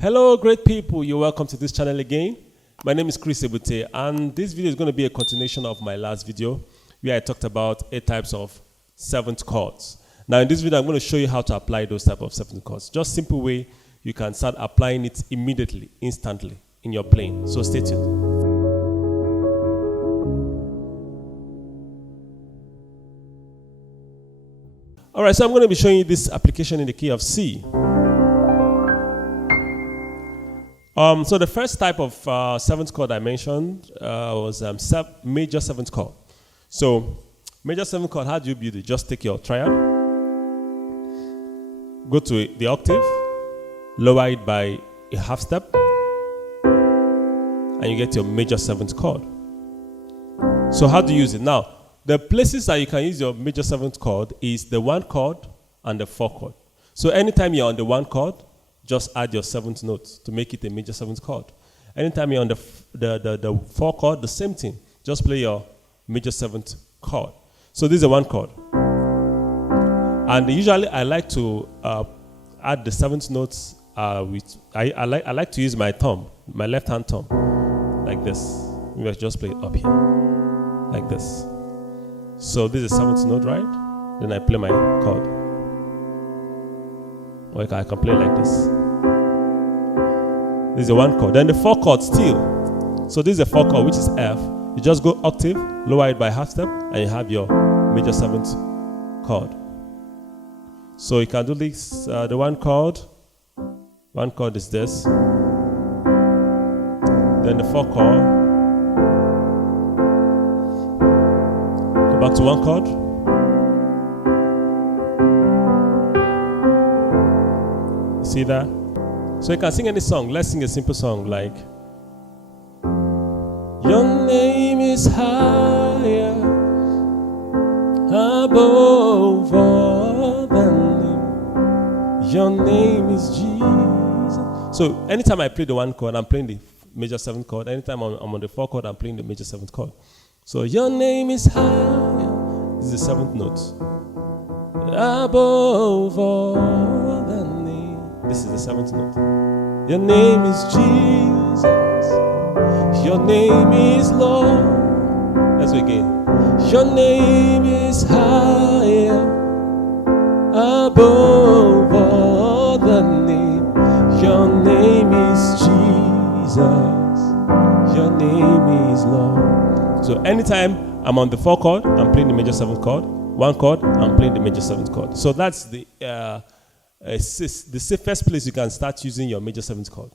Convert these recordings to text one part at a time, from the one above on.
Hello, great people. You're welcome to this channel again. My name is Ebute, and this video is going to be a continuation of my last video where I talked about 8 types of 7th chords. Now, in this video, I'm going to show you how to apply those types of 7th chords. Just simple way you can start applying it immediately, instantly in your playing. So stay tuned. All right, so I'm going to be showing you this application in the key of C. So the first type of 7th chord I mentioned was major 7th chord. So major 7th chord, how do you build it? Just take your triad, go to the octave, lower it by a half step, and you get your major 7th chord. So how do you use it? Now, the places that you can use your major 7th chord is the 1 chord and the 4 chord. So anytime you're on the 1 chord, just add your 7th note to make it a major 7th chord. Anytime you're on the 4 chord, the same thing. Just play your major 7th chord. So this is a 1 chord. And usually I like to add the 7th notes I like to use my thumb, my left hand thumb, like this. Maybe I just play it up here, like this. So this is 7th note, right? Then I play my chord. Or I can play like this. This is a 1 chord. Then the 4 chord still. So this is a 4 chord, which is F. You just go octave, lower it by half step, and you have your major 7th chord. So you can do this, the 1 chord. 1 chord is this. Then the 4 chord. Go back to 1 chord. See that? So you can sing any song. Let's sing a simple song like your name is higher above all the name. Your name is Jesus. So anytime I play the 1 chord, I'm playing the major 7th chord. Anytime I'm on the 4 chord, I'm playing the major 7th chord. So your name is higher. This is the 7th note. Above all the name. This is the 7th note. Your name is Jesus. Your name is Lord. Let's go again. Your name is higher above all the name. Your name is Jesus. Your name is Lord. So anytime I'm on the 4 chord, I'm playing the major 7th chord. 1 chord, I'm playing the major 7th chord. So that's the safest place you can start using your major 7th chord.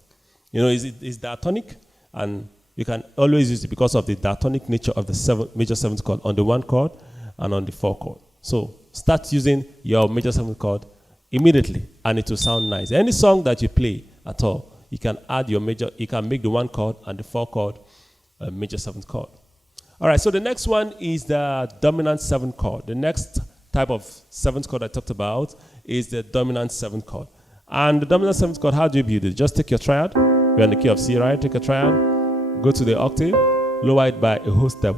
You know, it's diatonic, and you can always use it because of the diatonic nature of the major 7th chord on the 1 chord and on the 4 chord. So start using your major 7th chord immediately, and it will sound nice. Any song that you play at all, you can add your major. You can make the 1 chord and the 4 chord a major 7th chord. All right. So the next one is the dominant 7th chord. The next type of 7th chord I talked about is the dominant 7th chord. And the dominant 7th chord, how do you build it? Just take your triad. We're in the key of C, right? Take a triad, go to the octave, lower it by a whole step,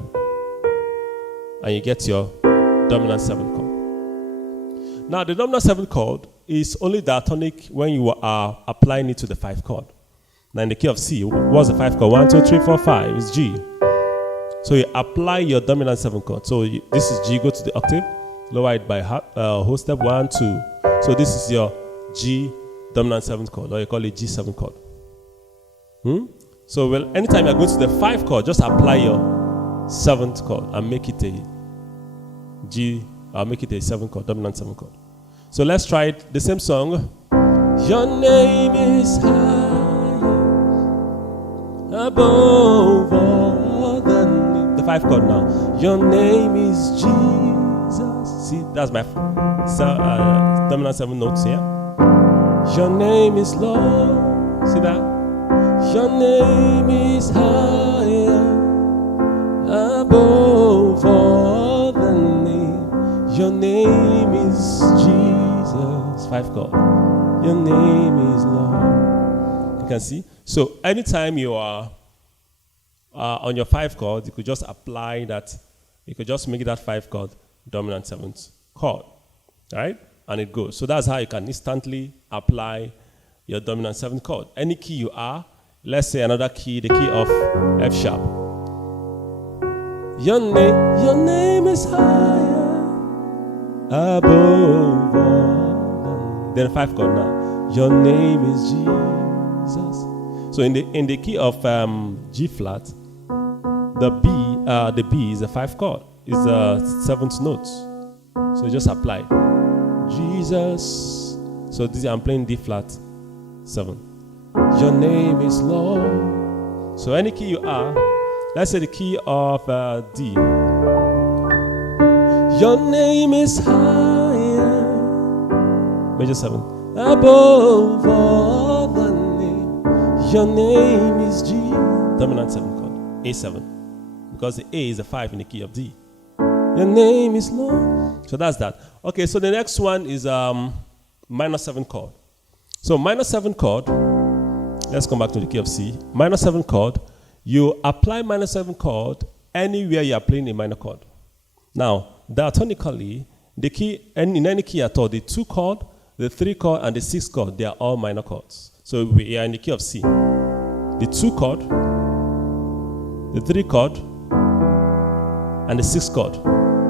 and you get your dominant 7th chord. Now, the dominant 7th chord is only diatonic when you are applying it to the 5 chord. Now, in the key of C, what's the 5 chord? 1, 2, 3, 4, 5. It's G. So you apply your dominant 7th chord. So this is G, go to the octave, lower it by whole step, 1, 2. So this is your G dominant 7th chord, or you call it G7 chord. So anytime you're going to the 5 chord, just apply your 7th chord and make it a G, make it a 7 chord, dominant 7 chord. So let's try it, the same song. Your name is higher above all the name. The 5 chord now. Your name is Jesus. See, that's my dominant 7 notes here. Your name is Lord. See that? Your name is higher above all the name. Your name is Jesus. 5 chord. Your name is Lord. You can see. So anytime you are on your 5 chord, you could just apply that. You could just make that 5 chord dominant 7th chord, right? And it goes. So that's how you can instantly apply your dominant 7th chord. Any key you are, let's say another key, the key of F sharp. Your name is higher above all. Then 5 chord now. Your name is Jesus. So in the key of G flat, the B is a 5 chord. It's the 7th note. So just apply Jesus. So this I'm playing D flat 7. Your name is Lord. So any key you are, let's say the key of D. Your name is higher, major 7, above all the name. Your name is G, dominant 7 chord, A7, because the A is a 5 in the key of D. Your name is Lord. So that's that. Okay, so the next one is minor 7 chord. So minor 7 chord, let's come back to the key of C. Minor 7 chord, you apply minor 7 chord anywhere you are playing a minor chord. Now, diatonically, the key, in any key at all, the 2 chord, the 3 chord, and the 6 chord, they are all minor chords. So we are in the key of C. The 2 chord, the 3 chord, and the 6 chord,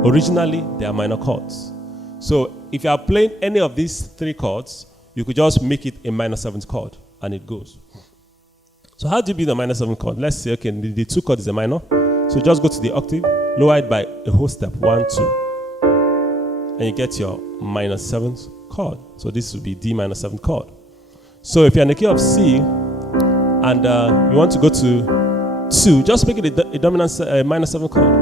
originally they are minor chords. So if you are playing any of these 3 chords, you could just make it a minor 7th chord, and it goes. So how do you build a minor 7th chord? Let's say, okay, the 2 chord is a minor. So just go to the octave, lower it by a whole step, 1, 2. And you get your minor 7th chord. So this would be D minor 7th chord. So if you're in the key of C, and you want to go to 2, just make it a dominant minor 7th chord.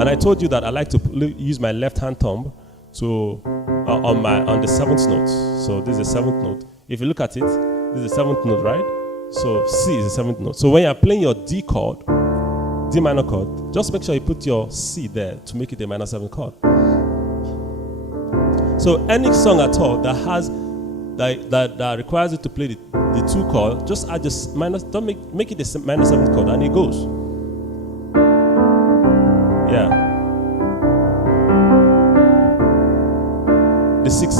And I told you that I like to use my left hand thumb to on the 7th note. So this is the 7th note. If you look at it, this is the 7th note, right? So C is the 7th note. So when you're playing your D chord, D minor chord, just make sure you put your C there to make it a minor 7th chord. So any song at all that has that requires you to play the 2 chord, just add just minor. Don't make it a minor 7th chord, and it goes. Yeah. The 6.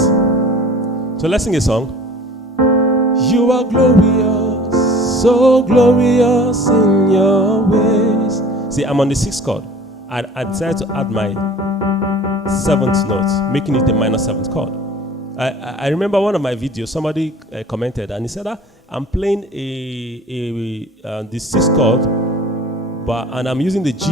So let's sing a song. You are glorious, so glorious in your ways. See, I'm on the 6th chord. I decided to add my 7th note, making it a minor 7th chord. I remember one of my videos, somebody commented, and he said, I'm playing the 6th chord, and I'm using the G.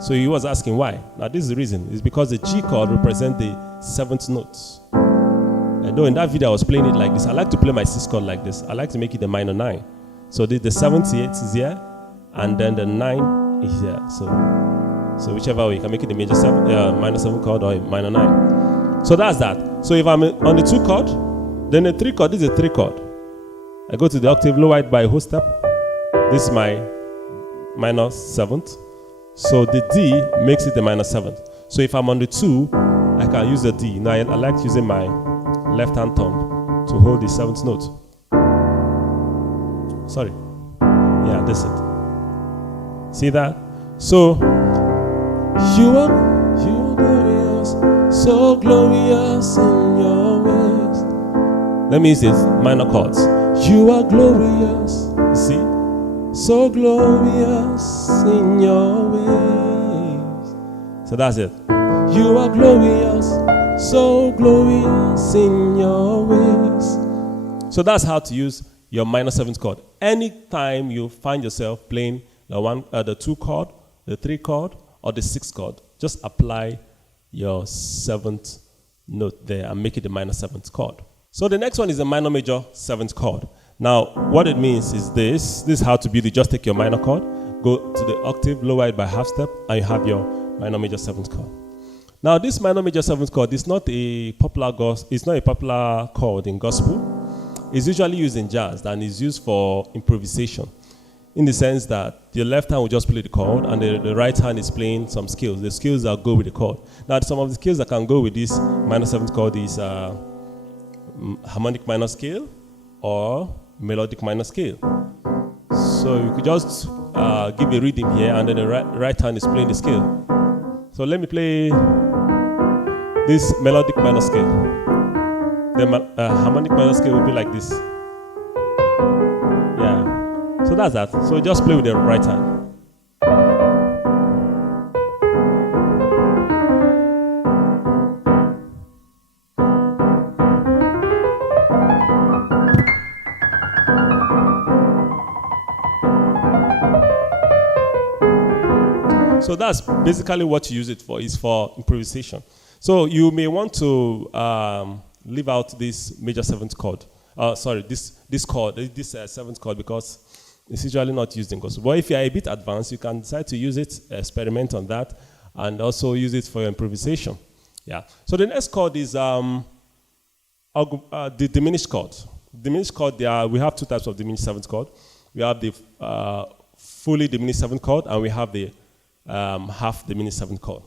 So he was asking why. Now this is the reason. It's because the G chord represents the 7th notes. I know in that video I was playing it like this. I like to play my 6th chord like this. I like to make it a minor 9. So the 7th is here, and then the 9 is here. So whichever way, you can make it a major 7, minor 7 chord or a minor 9. So that's that. So if I'm on the 2 chord, then the 3 chord, this is a 3 chord. I go to the octave, lower it by a whole step. This is my minor 7th. So the D makes it a minor 7th. So if I'm on the 2, I can use the D. Now I like using my left hand thumb to hold the 7th note. Sorry. Yeah, that's it. See that? So you are glorious, so glorious in your ways. Let me use these minor chords. You are glorious, you see? So glorious in your ways. So that's it. You are glorious, so glorious in your ways. So that's how to use your minor 7th chord. Anytime you find yourself playing the 2 chord, the 3 chord, or the 6 chord, just apply your 7th note there and make it a minor 7th chord. So the next one is a minor major 7th chord. Now, what it means is this. This is how to build it. Just take your minor chord, go to the octave, lower it by half step, and you have your minor major 7th chord. Now, this minor major 7th chord is not a popular chord in gospel. It's usually used in jazz and is used for improvisation, in the sense that your left hand will just play the chord and the right hand is playing some scales. The scales that go with the chord. Now, some of the scales that can go with this minor 7th chord is harmonic minor scale or melodic minor scale. So you could just give a rhythm here, and then the right hand is playing the scale. So let me play this melodic minor scale. The harmonic minor scale will be like this. that's that. So just play with the right hand. So that's basically what you use it for, is for improvisation. So you may want to leave out this major 7th chord. This chord, this 7th chord, because it's usually not used in gospel. But if you are a bit advanced, you can decide to use it, experiment on that, and also use it for your improvisation. Yeah. So the next chord is the diminished chord. Diminished chord, we have two types of diminished 7th chord. We have the fully diminished 7th chord, and we have the half diminished 7th chord.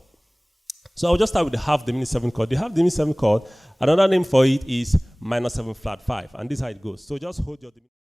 So I'll just start with the half diminished 7th chord. The half diminished 7th chord, another name for it is minor 7 flat 5, and this is how it goes. So just hold your